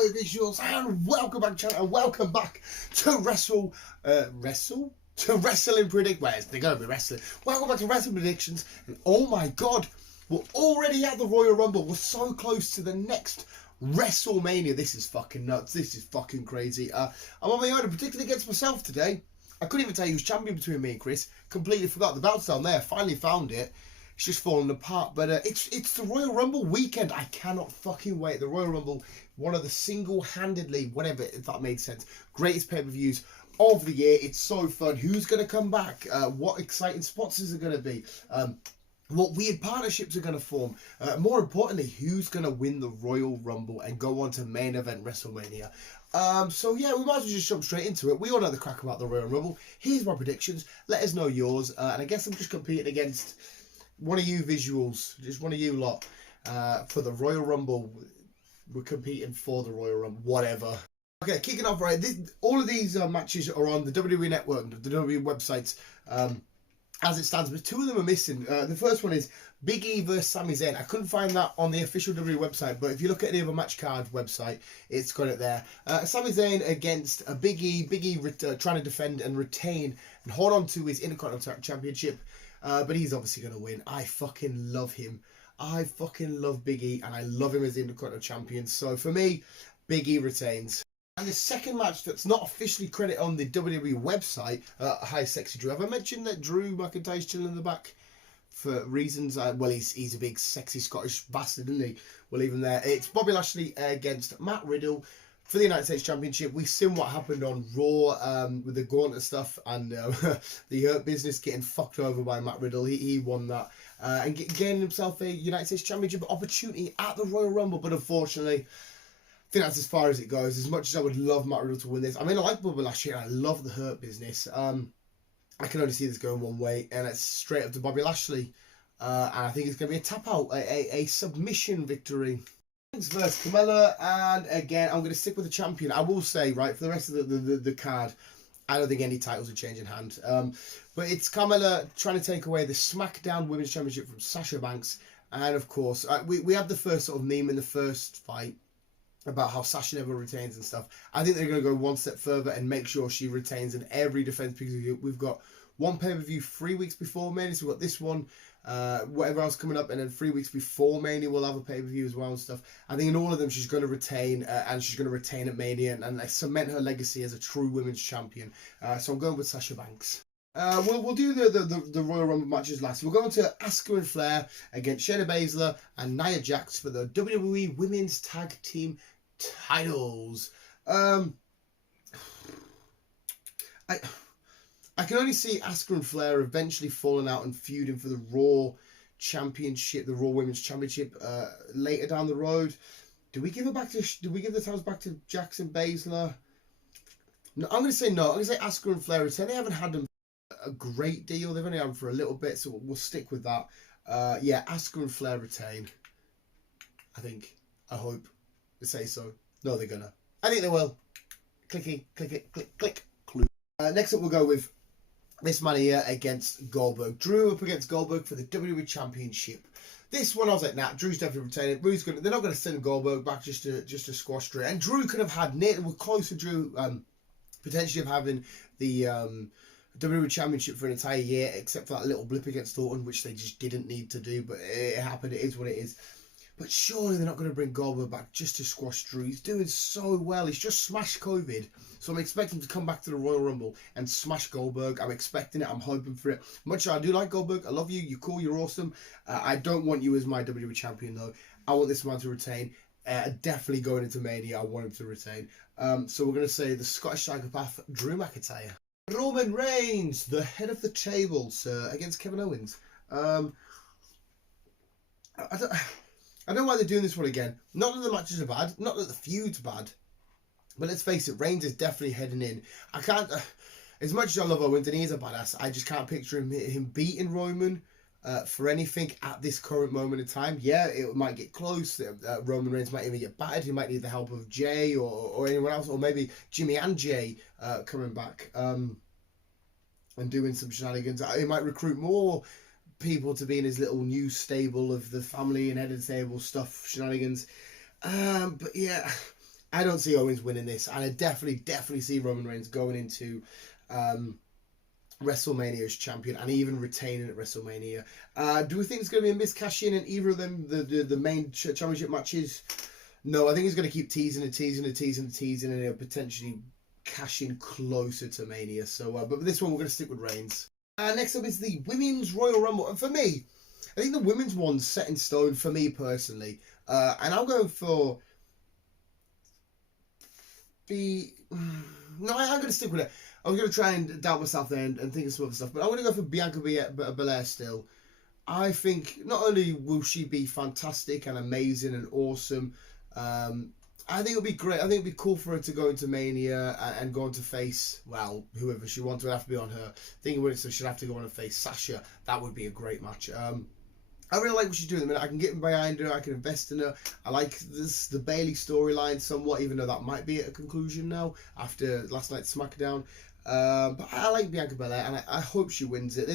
hello visuals, and welcome back channel, and welcome back to Wrestling Predict. Where's they gonna be wrestling? Welcome back to Wrestling Predictions, and oh my god, we're already at the Royal Rumble. We're so close to the next WrestleMania. This is fucking nuts. This is fucking crazy. I'm on my own, particularly against myself today. I couldn't even tell you who's champion between me and Chris. Completely forgot. The belt's down there. Finally found it. It's just falling apart. But it's the Royal Rumble weekend. I cannot fucking wait. The Royal Rumble, one of the single-handedly, whatever, if that made sense, greatest pay-per-views of the year. It's so fun. Who's going to come back? What exciting spots is it going to be? What weird partnerships are going to form? More importantly, who's going to win the Royal Rumble and go on to main event WrestleMania? So yeah, we might as well just jump straight into it. We all know the crack about the Royal Rumble. Here's my predictions. Let us know yours. And I guess I'm just competing against one of you visuals, just one of you lot, for the Royal Rumble. We're competing for the Royal Rumble, whatever. Okay, kicking off right. All of these matches are on the WWE Network, the WWE websites. As it stands, but two of them are missing. The first one is Big E versus Sami Zayn. I couldn't find that on the official WWE website, but if you look at the other match card website, it's got it there. Sami Zayn against Big E. Big E trying to defend and retain and hold on to his Intercontinental Championship, but he's obviously going to win. I fucking love him. I fucking love Big E, and I love him as the Intercontinental Champion. So for me, Big E retains. And the second match that's not officially credited on the WWE website, Hi Sexy Drew. Have I mentioned that Drew McIntyre's chilling in the back for reasons? Well, he's a big sexy Scottish bastard, isn't he? We'll leave him there. It's Bobby Lashley against Matt Riddle for the United States Championship. We've seen what happened on Raw with the gauntlet stuff and the Hurt Business getting fucked over by Matt Riddle. He won that and gaining himself a United States Championship opportunity at the Royal Rumble, but unfortunately, I think that's as far as it goes. As much as I would love Matt Riddle to win this, I mean, I like Bobby Lashley and I love the Hurt Business. I can only see this going one way, and it's straight up to Bobby Lashley. And I think it's going to be a tap out, a submission victory. Versus Camilla, and again, I'm going to stick with the champion. I will say, right, for the rest of the card, I don't think any titles are changing hands. But it's Camilla trying to take away the SmackDown Women's Championship from Sasha Banks. And of course, we had the first sort of meme in the first fight about how Sasha never retains and stuff. I think they're going to go one step further and make sure she retains in every defense, because we've got one pay-per-view 3 weeks before Mania, so we've got this one, whatever else coming up, and then 3 weeks before Mania we'll have a pay-per-view as well and stuff. I think in all of them she's going to retain, and she's going to retain at Mania and cement her legacy as a true women's champion. So I'm going with Sasha Banks. We'll do the Royal Rumble matches last. We'll go on to Asuka and Flair against Shayna Baszler and Nia Jax for the WWE Women's Tag Team titles. I can only see Asuka and Flair eventually falling out and feuding for the Raw Championship, the Raw Women's Championship, later down the road. Do we give the titles back to Jax and Baszler? No, I'm going to say no. I'm going to say Asuka and Flair retain. They haven't had them a great deal. They've only had them for a little bit, so we'll stick with that. Yeah, Asuka and Flair retain. I think. I hope. They say so. No, they're gonna. I think they will. Clicky, click it, click, click, clue. Next up, we'll go with this man here against Goldberg. Drew up against Goldberg for the WWE Championship. This one, I was like, nah, Drew's definitely retaining. They're not going to send Goldberg back just to squash Drew. And Drew could have had we're close to Drew potentially of having the WWE Championship for an entire year, except for that little blip against Orton, which they just didn't need to do, but it happened. It is what it is. But surely they're not going to bring Goldberg back just to squash Drew. He's doing so well. He's just smashed COVID. So I'm expecting him to come back to the Royal Rumble and smash Goldberg. I'm expecting it. I'm hoping for it. Much as I do like Goldberg. I love you. You're cool. You're awesome. I don't want you as my WWE champion, though. I want this man to retain. Definitely going into Mania, I want him to retain. So we're going to say the Scottish psychopath, Drew McIntyre. Roman Reigns, the head of the table, sir, against Kevin Owens. I don't know why they're doing this one again. Not that the matches are bad, not that the feud's bad, but let's face it, Reigns is definitely heading in. I can't, as much as I love Owens and he is a badass, I just can't picture him beating Roman for anything at this current moment in time. Yeah, it might get close. Roman Reigns might even get battered. He might need the help of Jay or anyone else, or maybe Jimmy and Jay coming back and doing some shenanigans. He might recruit more people to be in his little new stable of the family and head of the table stuff, shenanigans. But yeah, I don't see Owens winning this, and I definitely see Roman Reigns going into WrestleMania as champion and even retaining at WrestleMania. Do we think it's going to be a missed cash in either of them, the main championship matches? No, I think he's going to keep teasing and he'll potentially cash in closer to Mania. So, but with this one, we're going to stick with Reigns. Next up is the Women's Royal Rumble. And for me, I think the women's one's set in stone for me personally. And I'm going for No, I'm going to stick with it. I was going to try and doubt myself there and think of some other stuff, but I'm going to go for Bianca Belair still. I think not only will she be fantastic and amazing and awesome, I think it'll be great. I think it'll be cool for her to go into Mania and go on to face, well, whoever she wants. It would have to be on her. Thinking about it, so she'd have to go on and face Sasha. That would be a great match. I really like what she's doing at the minute. I can get behind her. I can invest in her. I like the Bayley storyline somewhat, even though that might be at a conclusion now after last night's SmackDown. But I like Bianca Belair, and I hope she wins it.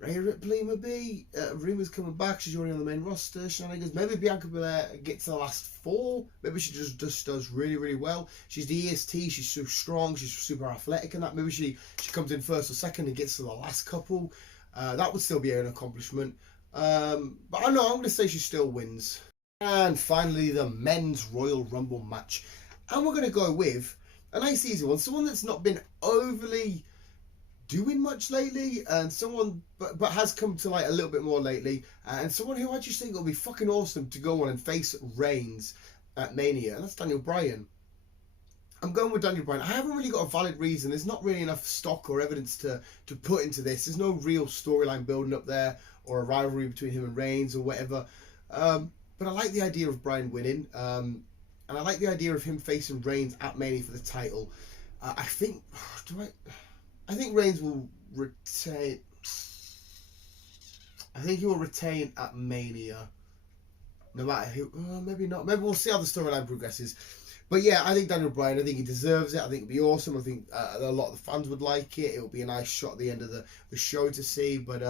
Rhea Ripley maybe. Rima's coming back. She's already on the main roster. Shenanigans. Maybe Bianca Belair gets to the last 4. Maybe she just does really well. She's the EST. She's so strong. She's super athletic and that. Maybe she comes in first or second and gets to the last couple. That would still be an accomplishment. But I don't know, I'm going to say she still wins. And finally, the Men's Royal Rumble match. And we're going to go with a nice easy one. Someone that's not been overly doing much lately, and someone but has come to light a little bit more lately, and someone who I just think will be fucking awesome to go on and face Reigns at Mania, and that's Daniel Bryan. I'm going with Daniel Bryan. I haven't really got a valid reason. There's not really enough stock or evidence to put into this. There's no real storyline building up there or a rivalry between him and Reigns or whatever. But I like the idea of Bryan winning. And I like the idea of him facing Reigns at Mania for the title. I think Reigns will retain. I think he will retain at Mania. No matter who. Maybe not. Maybe we'll see how the storyline progresses. But yeah, I think Daniel Bryan, I think he deserves it. I think it'd be awesome. I think a lot of the fans would like it. It would be a nice shot at the end of the show to see. But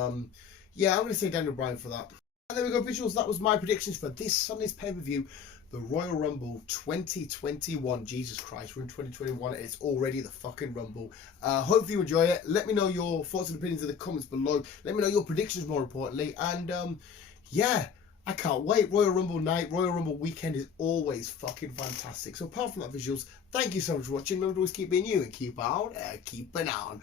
yeah, I'm going to say Daniel Bryan for that. And there we go, visuals. That was my predictions for this Sunday's pay-per-view, the Royal Rumble 2021. Jesus Christ, we're in 2021 and it's already the fucking Rumble. Hopefully you enjoy it. Let me know your thoughts and opinions in the comments below. Let me know your predictions more importantly. And yeah, I can't wait. Royal Rumble night, Royal Rumble weekend is always fucking fantastic. So apart from that, visuals, thank you so much for watching. Remember to always keep being you and keep on keeping on.